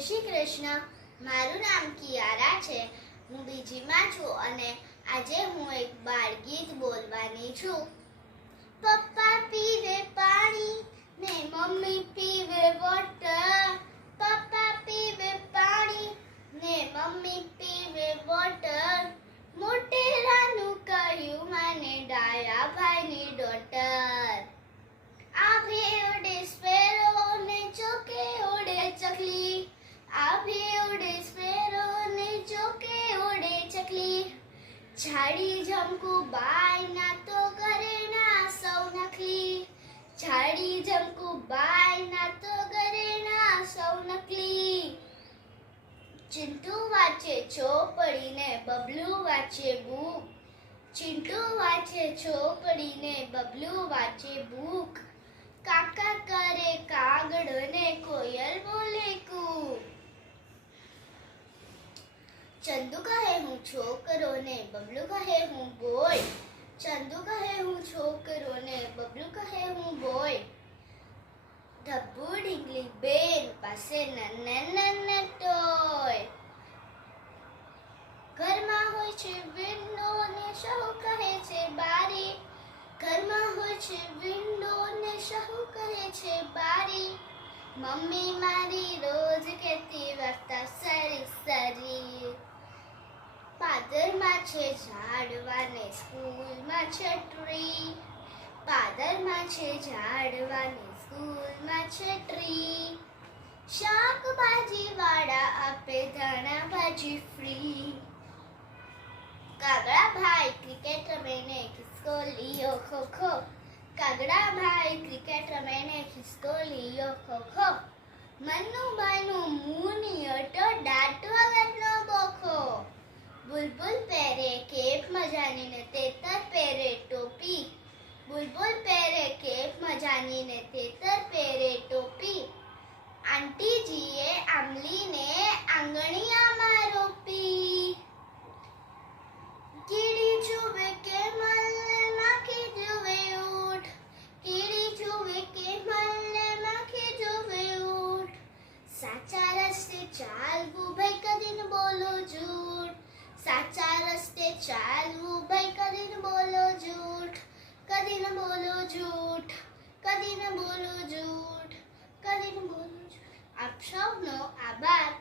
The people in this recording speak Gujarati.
શ્રી કૃષ્ણ મારું નામ કિયારા છે. હું બીજીમાં છું અને આજે હું એક બાળગીત બોલવાની છું. પપ્પા પીવે પાણી ને મમ્મી પીવે વોટર. પપ્પા પીવે પાણી ને મમ્મી પીવે વોટર. મોટેરાનું કહ્યું મને ડાયા ભાઈ ઝાડી જમકુ બાય ના તો કરે ના સૌ નકલી. ઝાડી જમકુ બાય ના તો કરે ના સૌ નકલી. ચિંટુ વાંચે ચોપડીને બબલું વાંચે બુક. ચિંટુ વાંચે ચોપડીને બબલું વાંચે બુક. કાકા કરે કાગળ ને કોયલ બોલે કૂક ચંદુ કહે હું છોકરો ને બબલું કહે હું બોય. ચંદુ કહે હું છોકરો ને બબલું કહે હું બોય. ધબ્બુ ડીંગલી બેન પાસે નાના નાના ટોય. ઘરમાં હોય છે વિન્ડો ને શહુ કહે છે બારી. ઘરમાં હોય છે વિન્ડો ને શહુ કહે છે બારી. મમ્મી મારી રોજ કહેતી વાર્તા સરી સરી. પાદરમાં છે ઝાડવા ને સ્કૂલમાં છે ટ્રી. પાદરમાં છે ઝાડવા ને સ્કૂલમાં છે ટ્રી. શાકભાજી વાળા આપે ધાણા ભાજી ફ્રી. કાગડા ભાઈ ક્રિકેટ રમીને ખિસકો લીયો ખો ખો. કાગડા ભાઈ ક્રિકેટ રમીને ખિસકો લીયો ખો ખો. મન્નુભાઈનું મૂની અટો વગરનો બોખો બુલબુલ પહેરે, કેપ મજાની ને તેતર પહેરે ટોપી. બુલબુલ પહેરે, કેપ મજાની ને તેતર પહેરે ટોપી. આંટીજીએ આંબલીને આંગણિયામાં કદી ન બોલો જૂઠ કદી ન બોલો જૂઠ કદી ન બોલો જૂઠ આપ સૌનો આભાર